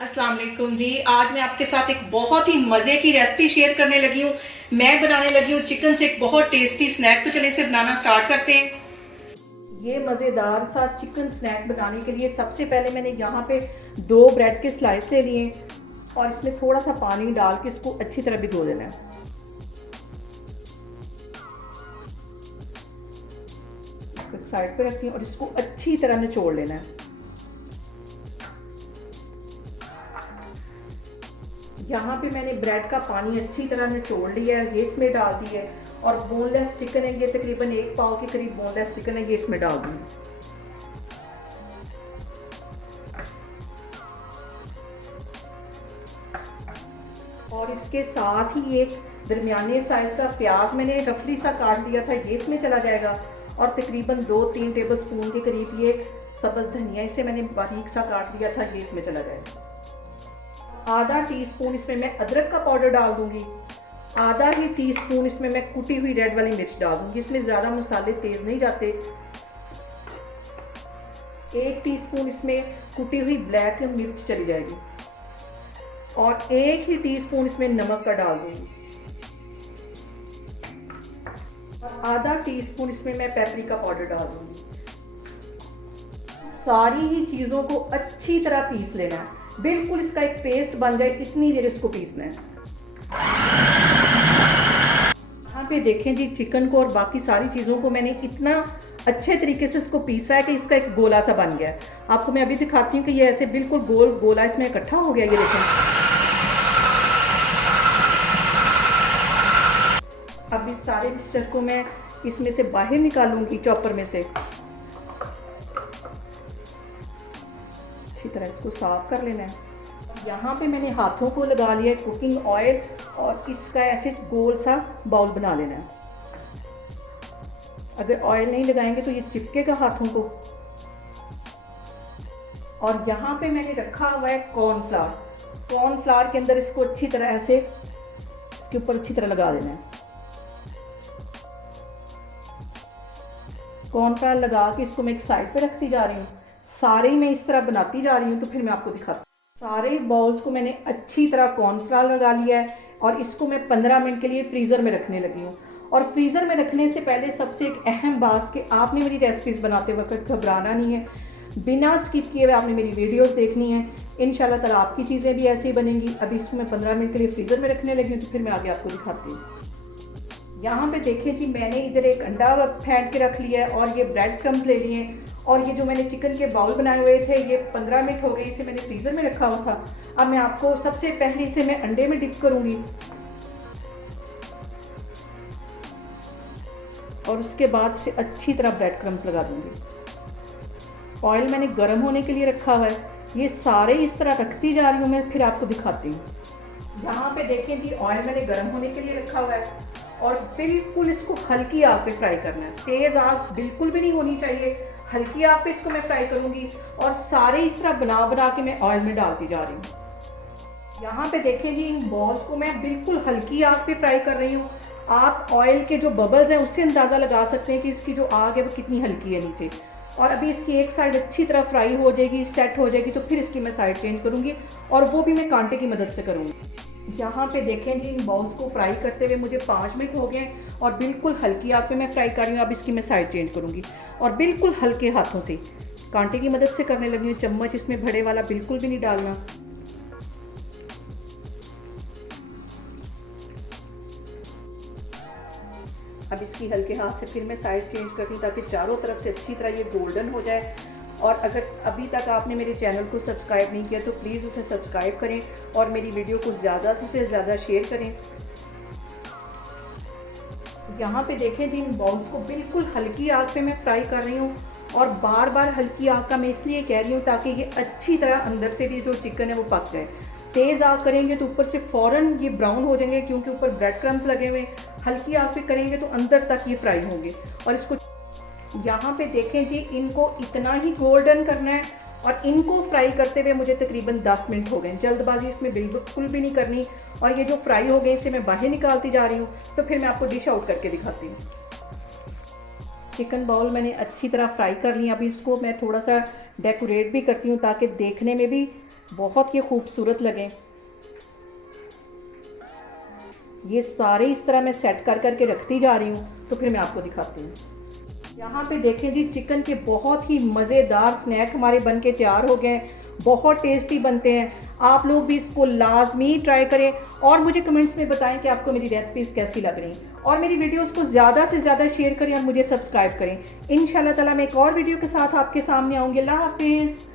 अस्सलाम वालेकुम जी। आज मैं आपके साथ एक बहुत ही मज़े की रेसिपी शेयर करने लगी हूँ। मैं बनाने लगी हूँ चिकन से एक बहुत टेस्टी स्नैक। तो चलिए इसे बनाना स्टार्ट करते हैं। ये मज़ेदार सा चिकन स्नैक बनाने के लिए सबसे पहले मैंने यहाँ पे 2 ब्रेड के स्लाइस ले लिए और इसमें थोड़ा सा पानी डाल के इसको अच्छी तरह भिगो देना है। इसको एक साइड पे रखती हूँ और इसको अच्छी तरह निचोड़ लेना है। यहाँ पे मैंने ब्रेड का पानी अच्छी तरह निचोड़ लिया है, ये इसमें डाल दी है। और बोनलेस चिकन है, ये तकरीबन 1 पाव के करीब बोनलेस चिकन है, ये इसमें डाल दूँगी। और इसके साथ ही एक दरमियाने साइज़ का प्याज मैंने रफली सा काट लिया था, ये इसमें चला जाएगा। और तकरीबन 2-3 टेबल स्पून के करीब ये सब्ज़ धनिया इसे मैंने बारीक सा काट लिया था, ये इसमें चला जाएगा। आधा टीस्पून इसमें मैं अदरक का पाउडर डाल दूंगी। आधा ही टीस्पून इसमें मैं कुटी हुई रेड वाली मिर्च डाल दूंगी। इसमें ज़्यादा मसाले तेज़ नहीं जाते। 1 टीस्पून इसमें कुटी हुई ब्लैक मिर्च चली जाएगी और 1 ही टीस्पून इसमें नमक का डाल दूंगी। आधा टीस्पून इसमें मैं पेपरिका पाउडर डाल दूंगी। सारी ही चीज़ों को अच्छी तरह पीस लेना है, बिल्कुल इसका एक पेस्ट बन जाए, इतनी देर इसको पीसना है। यहाँ पे देखें जी, चिकन को और बाकी सारी चीज़ों को मैंने इतना अच्छे तरीके से इसको पीसा है कि इसका एक गोला सा बन गया है। आपको मैं अभी दिखाती हूँ कि ये ऐसे बिल्कुल गोल गोला इसमें इकट्ठा हो गया। ये देखें। अब इस सारे मिक्सचर को मैं इसमें से बाहर निकालूंगी चॉपर में से। अच्छी तरह इसको साफ कर लेना है। यहाँ पे मैंने हाथों को लगा लिया है कुकिंग ऑयल और इसका ऐसे गोल सा बाउल बना लेना है। अगर ऑयल नहीं लगाएंगे तो ये चिपकेगा हाथों को। और यहाँ पे मैंने रखा हुआ है कॉर्नफ्लावर। कॉर्नफ्लावर के अंदर इसको अच्छी तरह ऐसे इसके ऊपर अच्छी तरह लगा देना है। कॉर्नफ्लावर लगा के इसको मैं एक साइड पे रखती जा रही हूँ। सारे ही मैं इस तरह बनाती जा रही हूँ तो फिर मैं आपको दिखाती हूँ। सारे बॉल्स को मैंने अच्छी तरह कॉर्नफ्लावर लगा लिया है और इसको मैं 15 मिनट के लिए फ्रीज़र में रखने लगी हूँ। और फ्रीज़र में रखने से पहले सबसे एक अहम बात कि आपने मेरी रेसिपीज़ बनाते वक्त घबराना नहीं है, बिना स्किप किए हुए आपने मेरी वीडियोस देखनी है। इंशाल्लाह ताला आपकी चीज़ें भी ऐसे ही बनेंगी। अभी इसको मैं 15 मिनट के लिए फ्रीज़र में रखने लगी हूँ तो फिर मैं आगे आपको दिखाती हूँ। यहाँ पे देखें जी, मैंने इधर एक अंडा फेंट के रख लिया है और ये ब्रेड क्रम्स ले लिए हैं। और ये जो मैंने चिकन के बाउल बनाए हुए थे, ये 15 मिनट हो गए, इसे मैंने फ्रीज़र में रखा हुआ था। अब मैं आपको सबसे पहले इसे मैं अंडे में डिप करूँगी और उसके बाद से अच्छी तरह ब्रेड क्रम्स लगा दूँगी। ऑयल मैंने गर्म होने के लिए रखा हुआ है। ये सारे इस तरह रखती जा रही हूँ मैं, फिर आपको दिखाती हूँ। यहाँ पे देखें जी, ऑयल मैंने गर्म होने के लिए रखा हुआ है और बिल्कुल इसको हल्की आग पे फ्राई करना है। तेज़ आग बिल्कुल भी नहीं होनी चाहिए, हल्की आग पे इसको मैं फ्राई करूँगी। और सारे इस तरह बना बना के मैं ऑयल में डालती जा रही हूँ। यहाँ पे देखें जी, इन बॉल्स को मैं बिल्कुल हल्की आग पे फ्राई कर रही हूँ। आप ऑयल के जो बबल्स हैं उससे अंदाज़ा लगा सकते हैं कि इसकी जो आग है वो कितनी हल्की है नीचे। और अभी इसकी एक साइड अच्छी तरह फ्राई हो जाएगी, सेट हो जाएगी, तो फिर इसकी मैं साइड चेंज करूँगी और वो भी मैं कांटे की मदद से करूँगी। यहाँ पे देखें जी, इन बॉल्स को फ्राई करते हुए मुझे 5 मिनट हो गए और बिल्कुल हल्की आग पे मैं फ्राई कर रही हूँ। अब इसकी मैं साइड चेंज करूँगी और बिल्कुल हल्के हाथों से कांटे की मदद से करने लगी हूँ। चम्मच इसमें बड़े वाला बिल्कुल भी नहीं डालना। अब इसकी हल्के हाथ से फिर मैं साइड चेंज करती हूँ ताकि चारों तरफ से अच्छी तरह ये गोल्डन हो जाए। और अगर अभी तक आपने मेरे चैनल को सब्सक्राइब नहीं किया तो प्लीज़ उसे सब्सक्राइब करें और मेरी वीडियो को ज़्यादा से ज़्यादा शेयर करें। यहाँ पे देखें जी, इन बॉल्स को बिल्कुल हल्की आग पे मैं फ्राई कर रही हूँ। और बार बार हल्की आग का मैं इसलिए कह रही हूँ ताकि ये अच्छी तरह अंदर से भी जो चिकन है वो पक जाए। तेज़ आग करेंगे तो ऊपर से फ़ौरन ये ब्राउन हो जाएंगे क्योंकि ऊपर ब्रेड क्रम्स लगे हुए हैं। हल्की आग पे करेंगे तो अंदर तक ये फ्राई होंगे। और इसको यहाँ पे देखें जी, इनको इतना ही गोल्डन करना है और इनको फ्राई करते हुए मुझे तकरीबन 10 मिनट हो गए। जल्दबाजी इसमें बिल्कुल भी नहीं करनी। और ये जो फ्राई हो गए इसे मैं बाहर निकालती जा रही हूँ, तो फिर मैं आपको डिश आउट करके दिखाती हूँ। चिकन बाउल मैंने अच्छी तरह फ्राई कर लिया। अभी इसको मैं थोड़ा सा डेकोरेट भी करती हूँ ताकि देखने में भी बहुत ये खूबसूरत लगें। ये सारे इस तरह मैं सेट कर करके रखती जा रही हूँ, तो फिर मैं आपको दिखाती हूँ। यहाँ पे देखें जी, चिकन के बहुत ही मज़ेदार स्नैक हमारे बन के तैयार हो गए हैं। बहुत टेस्टी बनते हैं, आप लोग भी इसको लाजमी ट्राई करें और मुझे कमेंट्स में बताएं कि आपको मेरी रेसिपीज़ कैसी लग रही, और मेरी वीडियोस को ज़्यादा से ज़्यादा शेयर करें और मुझे सब्सक्राइब करें। इंशाल्लाह ताला मैं एक और वीडियो के साथ आपके सामने आऊँगी। अल्लाह हाफिज़।